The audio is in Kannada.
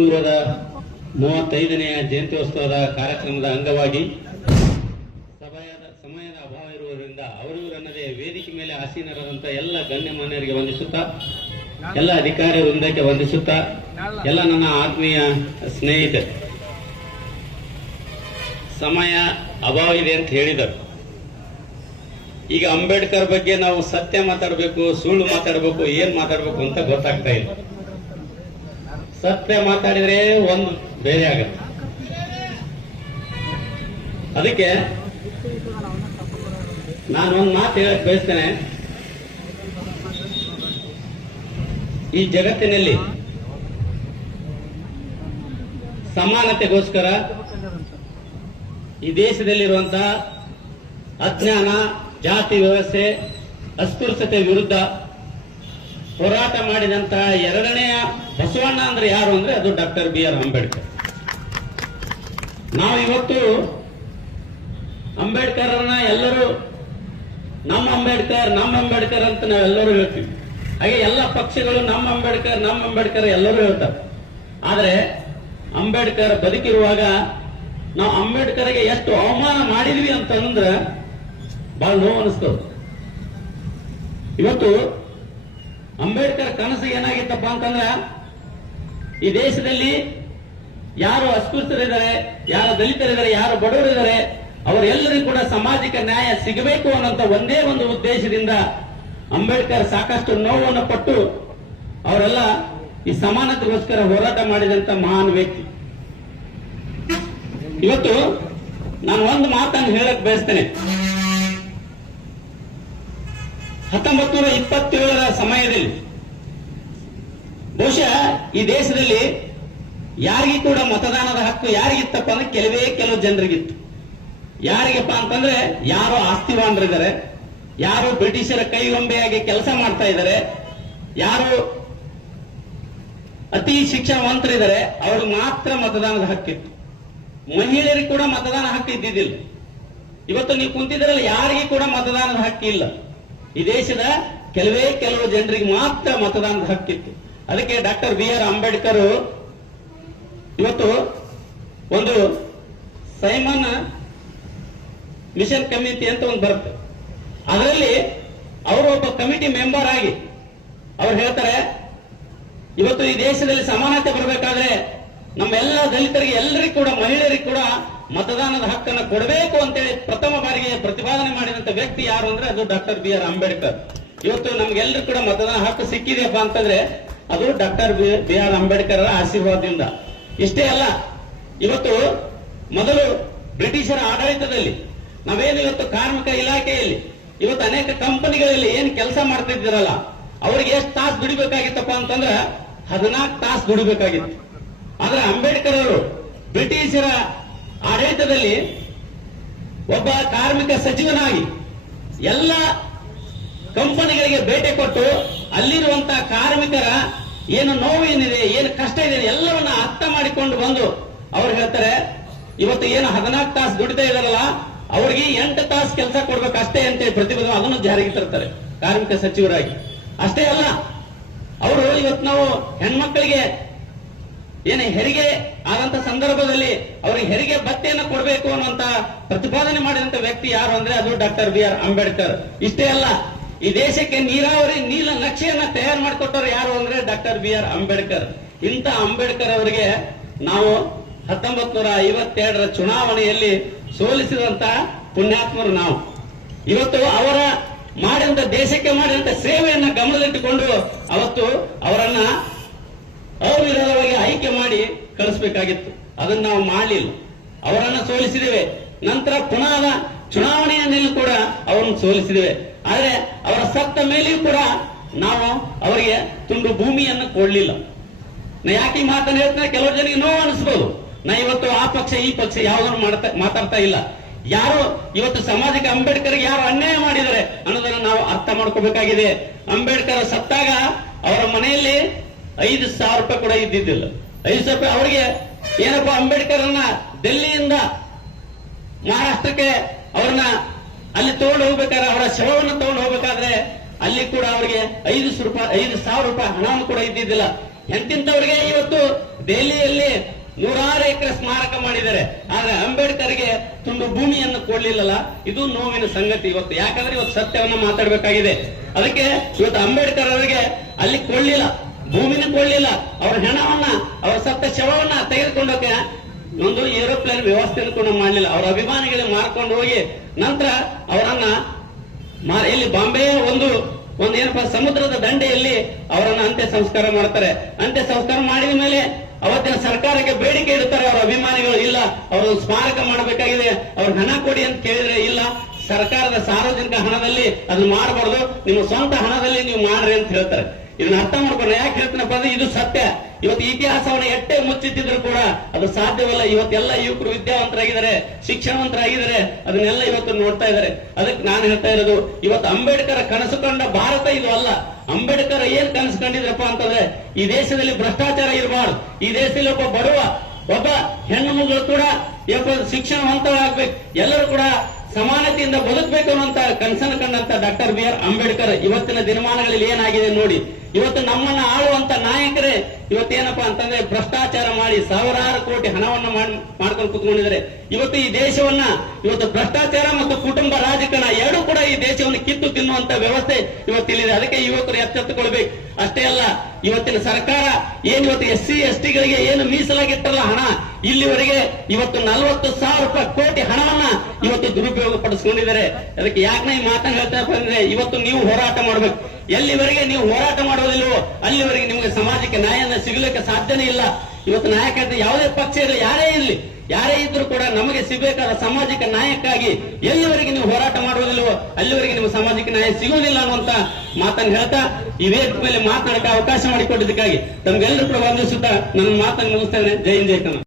35ನೇ ಜಯಂತ್ಯೋತ್ಸವದ ಕಾರ್ಯಕ್ರಮದ ಅಂಗವಾಗಿ ಸಮಯದ ಅಭಾವ ಇರುವುದರಿಂದ ಅವರಿವರನ್ನದೇ ವೇದಿಕೆ ಮೇಲೆ ಆಸೀನರಾದಂಥ ಎಲ್ಲ ಗಣ್ಯಮಾನ್ಯರಿಗೆ ವಂದಿಸುತ್ತಾ, ಎಲ್ಲ ಅಧಿಕಾರಿ ವೃಂದಕ್ಕೆ ವಂದಿಸುತ್ತಾ, ಎಲ್ಲ ನನ್ನ ಆತ್ಮೀಯ ಸ್ನೇಹಿತರು, ಸಮಯ ಅಭಾವ ಇದೆ ಅಂತ ಹೇಳಿದರು. ಈಗ ಅಂಬೇಡ್ಕರ್ ಬಗ್ಗೆ ನಾವು ಸತ್ಯ ಮಾತಾಡಬೇಕು, ಸುಳ್ಳು ಮಾತಾಡಬೇಕು, ಏನ್ ಮಾತಾಡಬೇಕು ಅಂತ ಗೊತ್ತಾಗ್ತಾ ಇಲ್ಲ. ಸತ್ಯ ಮಾತಾಡಿದ್ರೆ ಒಂದು ಬೇರೆ ಆಗತ್ತೆ. ಅದಕ್ಕೆ ನಾನು ಒಂದು ಮಾತು ಹೇಳಕ್ ಬಯಸ್ತೇನೆ. ಈ ಜಗತ್ತಿನಲ್ಲಿ ಸಮಾನತೆಗೋಸ್ಕರ ಈ ದೇಶದಲ್ಲಿರುವಂತಹ ಅಜ್ಞಾನ, ಜಾತಿ ವ್ಯವಸ್ಥೆ, ಅಸ್ಪೃಶ್ಯತೆ ವಿರುದ್ಧ ಹೋರಾಟ ಮಾಡಿದಂತ ಎರಡನೆಯ ಬಸವಣ್ಣ ಅಂದ್ರೆ ಯಾರು ಅಂದ್ರೆ ಅದು ಡಾಕ್ಟರ್ ಬಿ ಆರ್ ಅಂಬೇಡ್ಕರ್. ನಾವು ಇವತ್ತು ಅಂಬೇಡ್ಕರ್ನ ಎಲ್ಲರೂ ನಮ್ಮ ಅಂಬೇಡ್ಕರ್ ಅಂತ ನಾವೆಲ್ಲರೂ ಹೇಳ್ತೀವಿ. ಹಾಗೆ ಎಲ್ಲ ಪಕ್ಷಗಳು ನಮ್ಮ ಅಂಬೇಡ್ಕರ್ ಎಲ್ಲರೂ ಹೇಳ್ತಾರೆ. ಆದ್ರೆ ಅಂಬೇಡ್ಕರ್ ಬದುಕಿರುವಾಗ ನಾವು ಅಂಬೇಡ್ಕರ್ಗೆ ಎಷ್ಟು ಅವಮಾನ ಮಾಡಿದ್ವಿ ಅಂತಂದ್ರೆ ಬಹಳ ನೋವು ಅನಿಸ್ತದೆ. ಇವತ್ತು ಅಂಬೇಡ್ಕರ್ ಕನಸು ಏನಾಗಿತ್ತಪ್ಪ ಅಂತಂದ್ರ ಈ ದೇಶದಲ್ಲಿ ಯಾರು ಅಸ್ಪೃಶ್ಯರಿದ್ದಾರೆ, ಯಾರು ದಲಿತರಿದ್ದಾರೆ, ಯಾರು ಬಡವರಿದ್ದಾರೆ, ಅವರೆಲ್ಲರಿಗೂ ಕೂಡ ಸಾಮಾಜಿಕ ನ್ಯಾಯ ಸಿಗಬೇಕು ಅನ್ನೋಂಥ ಒಂದೇ ಒಂದು ಉದ್ದೇಶದಿಂದ ಅಂಬೇಡ್ಕರ್ ಸಾಕಷ್ಟು ನೋವನ್ನು ಪಟ್ಟು ಅವರೆಲ್ಲ ಈ ಸಮಾನತೆಗೋಸ್ಕರ ಹೋರಾಟ ಮಾಡಿದಂತ ಮಹಾನ್ ವ್ಯಕ್ತಿ. ಇವತ್ತು ನಾನು ಒಂದು ಮಾತನ್ನು ಹೇಳಕ್ ಬಯಸ್ತೇನೆ. 1927ರ ಸಮಯದಲ್ಲಿ ಬಹುಶಃ ಈ ದೇಶದಲ್ಲಿ ಯಾರಿಗೂ ಕೂಡ ಮತದಾನದ ಹಕ್ಕು ಯಾರಿಗಿತ್ತಪ್ಪ ಅಂದ್ರೆ ಕೆಲವು ಜನರಿಗಿತ್ತು. ಯಾರಿಗಪ್ಪ ಅಂತಂದ್ರೆ ಯಾರು ಆಸ್ತಿವಾನರಿದ್ದಾರೆ, ಯಾರು ಬ್ರಿಟಿಷರ ಕೈಗೊಂಬೆಯಾಗಿ ಕೆಲಸ ಮಾಡ್ತಾ ಇದ್ದಾರೆ, ಯಾರು ಅತಿ ಶಿಕ್ಷಾವಂತರಿದ್ದಾರೆ, ಅವ್ರಿಗೆ ಮಾತ್ರ ಮತದಾನದ ಹಕ್ಕಿತ್ತು. ಮಹಿಳೆಯರಿಗೆ ಕೂಡ ಮತದಾನ ಹಕ್ಕು ಇದ್ದಿದ್ದಿಲ್ಲ. ಇವತ್ತು ನೀವು ಕುಂತಿದ್ರಲ್ಲ, ಯಾರಿಗೂ ಕೂಡ ಮತದಾನದ ಹಕ್ಕಿಲ್ಲ. ಈ ದೇಶದ ಕೆಲವು ಜನರಿಗೆ ಮಾತ್ರ ಮತದಾನದ ಹಕ್ಕಿತ್ತು. ಅದಕ್ಕೆ ಡಾಕ್ಟರ್ ಬಿ ಆರ್ ಅಂಬೇಡ್ಕರ್ ಇವತ್ತು ಒಂದು ಸೈಮನ್ ಮಿಷನ್ ಕಮಿಟಿ ಅಂತ ಒಂದು ಬರುತ್ತೆ. ಅದರಲ್ಲಿ ಅವರು ಒಬ್ಬ ಕಮಿಟಿ ಮೆಂಬರ್ ಆಗಿ ಅವ್ರು ಹೇಳ್ತಾರೆ, ಇವತ್ತು ಈ ದೇಶದಲ್ಲಿ ಸಮಾನತೆ ಬರಬೇಕಾದ್ರೆ ನಮ್ಮೆಲ್ಲ ದಲಿತರಿಗೆ, ಎಲ್ಲರಿಗೂ ಕೂಡ, ಮಹಿಳೆಯರಿಗೆ ಕೂಡ ಮತದಾನದ ಹಕ್ಕನ್ನು ಕೊಡಬೇಕು ಅಂತೇಳಿ ಪ್ರಥಮ ಬಾರಿಗೆ ಪ್ರತಿಪಾದನೆ ಮಾಡಿದಂತ ವ್ಯಕ್ತಿ ಯಾರು ಅಂದ್ರೆ ಅದು ಡಾಕ್ಟರ್ ಬಿ ಆರ್ ಅಂಬೇಡ್ಕರ್. ಇವತ್ತು ನಮ್ಗೆಲ್ಲರೂ ಕೂಡ ಮತದಾನ ಹಕ್ಕು ಸಿಕ್ಕಿದೆಯಪ್ಪ ಅಂತಂದ್ರೆ ಅದು ಡಾಕ್ಟರ್ ಬಿ ಆರ್ ಅಂಬೇಡ್ಕರ್ ಆಶೀರ್ವಾದದಿಂದ. ಇಷ್ಟೇ ಅಲ್ಲ, ಇವತ್ತು ಮೊದಲು ಬ್ರಿಟಿಷರ ಆಡಳಿತದಲ್ಲಿ ನಾವೇನು ಇವತ್ತು ಕಾರ್ಮಿಕ ಇಲಾಖೆಯಲ್ಲಿ ಇವತ್ತು ಅನೇಕ ಕಂಪನಿಗಳಲ್ಲಿ ಏನ್ ಕೆಲಸ ಮಾಡ್ತಿದ್ದೀರಲ್ಲ, ಅವ್ರಿಗೆ ಎಷ್ಟು ತಾಸು ದುಡಿಬೇಕಾಗಿತ್ತಪ್ಪ ಅಂತಂದ್ರೆ 14 ತಾಸು ದುಡಿಬೇಕಾಗಿತ್ತು. ಆದ್ರೆ ಅಂಬೇಡ್ಕರ್ ಅವರು ಬ್ರಿಟಿಷರ ಆಡಳಿತದಲ್ಲಿ ಒಬ್ಬ ಕಾರ್ಮಿಕ ಸಚಿವನಾಗಿ ಎಲ್ಲ ಕಂಪನಿಗಳಿಗೆ ಭೇಟಿ ಕೊಟ್ಟು ಅಲ್ಲಿರುವಂತಹ ಕಾರ್ಮಿಕರ ಏನು ನೋವು ಏನಿದೆ, ಏನು ಕಷ್ಟ ಇದೆ ಎಲ್ಲವನ್ನ ಅರ್ಥ ಮಾಡಿಕೊಂಡು ಬಂದು ಅವ್ರು ಹೇಳ್ತಾರೆ, ಇವತ್ತು ಏನು 14 ತಾಸು ದುಡಿತಾ ಇದಾರಲ್ಲ ಅವ್ರಿಗೆ 8 ತಾಸು ಕೆಲಸ ಕೊಡ್ಬೇಕಷ್ಟೇ ಅಂತೇಳಿ ಪ್ರತಿಪಾದನೆ ಅದನ್ನು ಜಾರಿಗೆ ತರ್ತಾರೆ ಕಾರ್ಮಿಕ ಸಚಿವರಾಗಿ. ಅಷ್ಟೇ ಅಲ್ಲ, ಅವರು ಇವತ್ತು ನಾವು ಹೆಣ್ಮಕ್ಳಿಗೆ ಏನು ಹೆರಿಗೆ ಆದಂತ ಸಂದರ್ಭದಲ್ಲಿ ಅವರಿಗೆ ಹೆರಿಗೆ ಭತ್ಯೆಯನ್ನು ಕೊಡಬೇಕು ಅನ್ನುವಂತ ಪ್ರತಿಪಾದನೆ ಮಾಡಿದಂತ ವ್ಯಕ್ತಿ ಯಾರು ಅಂದ್ರೆ ಅದು ಡಾಕ್ಟರ್ ಬಿ ಆರ್ ಅಂಬೇಡ್ಕರ್. ಇಷ್ಟೇ ಅಲ್ಲ, ಈ ದೇಶಕ್ಕೆ ನೀಲ ನಕ್ಷೆಯನ್ನ ತಯಾರು ಮಾಡಿಕೊಟ್ಟವರು ಯಾರು ಅಂದ್ರೆ ಡಾಕ್ಟರ್ ಬಿ ಆರ್ ಅಂಬೇಡ್ಕರ್. ಇಂಥ ಅಂಬೇಡ್ಕರ್ ಅವರಿಗೆ ನಾವು 1952ರ ಚುನಾವಣೆಯಲ್ಲಿ ಸೋಲಿಸಿದಂತ ಪುಣ್ಯಾತ್ಮರು ನಾವು. ಇವತ್ತು ಅವರ ಮಾಡಿದಂತ ದೇಶಕ್ಕೆ ಮಾಡಿದಂತ ಸೇವೆಯನ್ನ ಗಮನದಲ್ಲಿಟ್ಟುಕೊಂಡು ಅವತ್ತು ಅವರನ್ನ ಅವಿರೋಧವಾಗಿ ಆಯ್ಕೆ ಮಾಡಿ ಕಳಿಸಬೇಕಾಗಿತ್ತು. ಅದನ್ನ ನಾವು ಮಾಡಲಿಲ್ಲ, ಅವರನ್ನ ಸೋಲಿಸಿದ್ದೇವೆ. ನಂತರ ಪುನಃ ಚುನಾವಣೆಯಲ್ಲಿ ಕೂಡ ಅವರನ್ನು ಸೋಲಿಸಿದ್ದೇವೆ. ಆದ್ರೆ ಅವರ ಸತ್ತ ಮೇಲೆಯೂ ಕೂಡ ನಾವು ಅವರಿಗೆ ತುಂಡು ಭೂಮಿಯನ್ನು ಕೊಡ್ಲಿಲ್ಲ. ನಾ ಯಾಕೆ ಮಾತನ್ನು ಹೇಳ್ತೇನೆ, ಕೆಲವು ಜನರಿಗೆ ನೋವು ಅನಿಸ್ಬೋದು. ನಾ ಇವತ್ತು ಆ ಪಕ್ಷ ಈ ಪಕ್ಷ ಯಾವುದನ್ನು ಮಾತಾಡ್ತಾ ಇಲ್ಲ. ಯಾರು ಇವತ್ತು ಸಾಮಾಜಿಕ ಅಂಬೇಡ್ಕರ್ಗೆ ಯಾರು ಅನ್ಯಾಯ ಮಾಡಿದ್ದಾರೆ ಅನ್ನೋದನ್ನು ನಾವು ಅರ್ಥ ಮಾಡ್ಕೋಬೇಕಾಗಿದೆ. ಅಂಬೇಡ್ಕರ್ ಸತ್ತಾಗ ಅವರ ಮನೆಯಲ್ಲಿ 5,000 ರೂಪಾಯಿ ಕೂಡ ಇದ್ದಿದ್ದಿಲ್ಲ. 5,000 ರೂಪಾಯಿ ಅವರಿಗೆ ಏನಪ್ಪಾ, ಅಂಬೇಡ್ಕರ್ನ ಡೆಲ್ಲಿಯಿಂದ ಮಹಾರಾಷ್ಟ್ರಕ್ಕೆ ಅವ್ರನ್ನ ಅಲ್ಲಿ ತಗೊಂಡು ಹೋಗ್ಬೇಕಾದ್ರೆ, ಅವರ ಶವವನ್ನು ತಗೊಂಡು ಹೋಗ್ಬೇಕಾದ್ರೆ ಅಲ್ಲಿ ಕೂಡ ಅವರಿಗೆ 5,000 ರೂಪಾಯಿ ಹಣವನ್ನು ಕೂಡ ಇದ್ದಿದ್ದಿಲ್ಲ. ಎಂತಿಂತವರಿಗೆ ಇವತ್ತು ದೆಹಲಿಯಲ್ಲಿ 100 ಎಕರೆ ಸ್ಮಾರಕ ಮಾಡಿದ್ದಾರೆ. ಆದ್ರೆ ಅಂಬೇಡ್ಕರ್ಗೆ ತುಂಡು ಭೂಮಿಯನ್ನು ಕೊಡ್ಲಿಲ್ಲಲ್ಲ, ಇದು ನೋವಿನ ಸಂಗತಿ ಇವತ್ತು. ಯಾಕಂದ್ರೆ ಇವತ್ತು ಸತ್ಯವನ್ನ ಮಾತಾಡಬೇಕಾಗಿದೆ. ಅದಕ್ಕೆ ಇವತ್ತು ಅಂಬೇಡ್ಕರ್ ಅವರಿಗೆ ಅಲ್ಲಿ ಕೊಳ್ಳಿಲ್ಲ, ಭೂಮಿನ ಕೊಳ್ಳಿಲ್ಲ, ಅವರ ಹೆಣವನ್ನ, ಅವರ ಸತ್ತ ಶವವನ್ನ ತೆಗೆದುಕೊಂಡೋಕೆ ಒಂದು ಏರೋಪ್ಲೇನ್ ವ್ಯವಸ್ಥೆಯನ್ನು ಕೂಡ ಮಾಡಲಿಲ್ಲ. ಅವರ ಅಭಿಮಾನಿಗಳಿಗೆ ಮಾರ್ಕೊಂಡು ಹೋಗಿ ನಂತರ ಅವರನ್ನ ಇಲ್ಲಿ ಬಾಂಬೆಯ ಒಂದು ಏನಪ್ಪಾ ಸಮುದ್ರದ ದಂಡೆಯಲ್ಲಿ ಅವರನ್ನ ಅಂತ್ಯ ಸಂಸ್ಕಾರ ಮಾಡ್ತಾರೆ. ಅಂತ್ಯ ಸಂಸ್ಕಾರ ಮಾಡಿದ ಮೇಲೆ ಅವತ್ತಿನ ಸರ್ಕಾರಕ್ಕೆ ಬೇಡಿಕೆ ಇಡ್ತಾರೆ ಅವರ ಅಭಿಮಾನಿಗಳು. ಇಲ್ಲ, ಅವರು ಸ್ಮಾರಕ ಮಾಡಬೇಕಾಗಿದೆ, ಅವ್ರ ಹಣ ಕೊಡಿ ಅಂತ ಕೇಳಿದ್ರೆ ಇಲ್ಲ, ಸರ್ಕಾರದ ಸಾರ್ವಜನಿಕ ಹಣದಲ್ಲಿ ಅದನ್ನ ಮಾಡಬಾರ್ದು, ನಿಮ್ಮ ಸ್ವಂತ ಹಣದಲ್ಲಿ ನೀವು ಮಾಡ್ರಿ ಅಂತ ಹೇಳ್ತಾರೆ. ಇದನ್ನ ಅರ್ಥ ಮಾಡ್ಕೊಂಡು ಯಾಕೆ ಹೇಳ್ತೀನಪ್ಪ ಅಂದ್ರೆ ಇದು ಸತ್ಯ. ಇವತ್ತು ಇತಿಹಾಸವನ್ನ ಎಟ್ಟೆ ಮುಚ್ಚಿಟ್ಟಿದ್ರು ಕೂಡ ಅದು ಸಾಧ್ಯವಲ್ಲ. ಇವತ್ತೆಲ್ಲ ಯುವಕರು ವಿದ್ಯಾವಂತರಾಗಿದ್ದಾರೆ, ಶಿಕ್ಷಣವಂತರಾಗಿದ್ದಾರೆ, ಅದನ್ನೆಲ್ಲ ಇವತ್ತು ನೋಡ್ತಾ ಇದ್ದಾರೆ. ಅದಕ್ಕೆ ನಾನು ಹೇಳ್ತಾ ಇರೋದು, ಇವತ್ತು ಅಂಬೇಡ್ಕರ್ ಕನಸು ಕಂಡ ಭಾರತ ಇದು ಅಲ್ಲ. ಅಂಬೇಡ್ಕರ್ ಏನ್ ಕನಸು ಕಂಡಿದ್ರಪ್ಪ ಅಂತಂದ್ರೆ ಈ ದೇಶದಲ್ಲಿ ಭ್ರಷ್ಟಾಚಾರ ಇರಬಾರ್ದು, ಈ ದೇಶದಲ್ಲಿ ಒಬ್ಬ ಹೆಣ್ಣು ಮಗಳು ಕೂಡ ಶಿಕ್ಷಣವಂತರಾಗ್ಬೇಕು, ಎಲ್ಲರೂ ಕೂಡ ಸಮಾನತೆಯಿಂದ ಬದುಕಬೇಕು ಅನ್ನುವಂತ ಕನಸನ್ನು ಕಂಡಂತ ಡಾಕ್ಟರ್ ಬಿ ಆರ್ ಅಂಬೇಡ್ಕರ್ ಇವತ್ತಿನ ದಿನಮಾನಗಳಲ್ಲಿ ಏನಾಗಿದೆ ನೋಡಿ. ಇವತ್ತು ನಮ್ಮನ್ನ ಆಳುವಂತ ನಾಯಕರೇ ಇವತ್ತೇನಪ್ಪಾ ಅಂತಂದ್ರೆ ಭ್ರಷ್ಟಾಚಾರ ಮಾಡಿ ಸಾವಿರಾರು ಕೋಟಿ ಹಣವನ್ನ ಮಾಡ್ಕೊಂಡು ಕುತ್ಕೊಂಡಿದ್ದಾರೆ. ಇವತ್ತು ಈ ದೇಶವನ್ನ ಇವತ್ತು ಭ್ರಷ್ಟಾಚಾರ ಮತ್ತು ಕುಟುಂಬ ರಾಜಕಾರಣ ಎರಡೂ ಕೂಡ ಈ ದೇಶವನ್ನು ಕಿತ್ತು ತಿನ್ನುವಂತ ವ್ಯವಸ್ಥೆ ಇವತ್ತಿಲ್ಲಿದೆ. ಅದಕ್ಕೆ ಯುವಕರು ಎಚ್ಚೆತ್ತುಕೊಳ್ಬೇಕು. ಅಷ್ಟೇ ಅಲ್ಲ, ಇವತ್ತಿನ ಸರ್ಕಾರ ಇವತ್ತು SC ST ಗಳಿಗೆ ಏನು ಮೀಸಲಾಗಿಟ್ಟಲ್ಲ ಹಣ, ಇಲ್ಲಿವರೆಗೆ ಇವತ್ತು 40,000 ಕೋಟಿ ಹಣವನ್ನ ಇವತ್ತು ದುರುಪಯೋಗ ಪಡಿಸ್ಕೊಂಡಿದ್ದಾರೆ. ಅದಕ್ಕೆ ಯಾಕೆ ಈ ಮಾತನ್ನ ಹೇಳ್ತಾ ಅಂದ್ರೆ ಇವತ್ತು ನೀವು ಹೋರಾಟ ಮಾಡ್ಬೇಕು. ಎಲ್ಲಿವರೆಗೆ ನೀವು ಹೋರಾಟ ಮಾಡೋದಿಲ್ವೋ ಅಲ್ಲಿವರೆಗೆ ನಿಮಗೆ ಸಮಾಜಕ್ಕೆ ನ್ಯಾಯನ ಸಿಗಲಿಕ್ಕೆ ಸಾಧ್ಯನೇ ಇಲ್ಲ. ಇವತ್ತು ನಾಯಕ ಯಾವುದೇ ಪಕ್ಷ ಇರಲಿ, ಯಾರೇ ಇದ್ರೂ ಕೂಡ ನಮಗೆ ಸಿಗಬೇಕಾದ ಸಾಮಾಜಿಕ ನ್ಯಾಯಕ್ಕಾಗಿ ಎಲ್ಲಿವರೆಗೆ ನೀವು ಹೋರಾಟ ಮಾಡುವುದಿಲ್ಲವೋ ಅಲ್ಲಿವರೆಗೆ ನಿಮ್ಮ ಸಮಾಜಕ್ಕೆ ನ್ಯಾಯ ಸಿಗುವುದಿಲ್ಲ ಅನ್ನುವಂತ ಮಾತನ್ನು ಹೇಳ್ತಾ ಈ ವೇದಿಕೆ ಮೇಲೆ ಮಾತನಾಡಕ್ಕೆ ಅವಕಾಶ ಮಾಡಿಕೊಟ್ಟಿದ್ದಕ್ಕಾಗಿ ತಮ್ಗೆಲ್ಲರೂ ಕೂಡ ವಂದಿಸುತ್ತಾ ನನ್ನ ಮಾತನ್ನು ಮುಗಿಸ್ತೇನೆ. ಜೈ ಹಿಂದ್, ಜೈ ಕನ್ನಡ.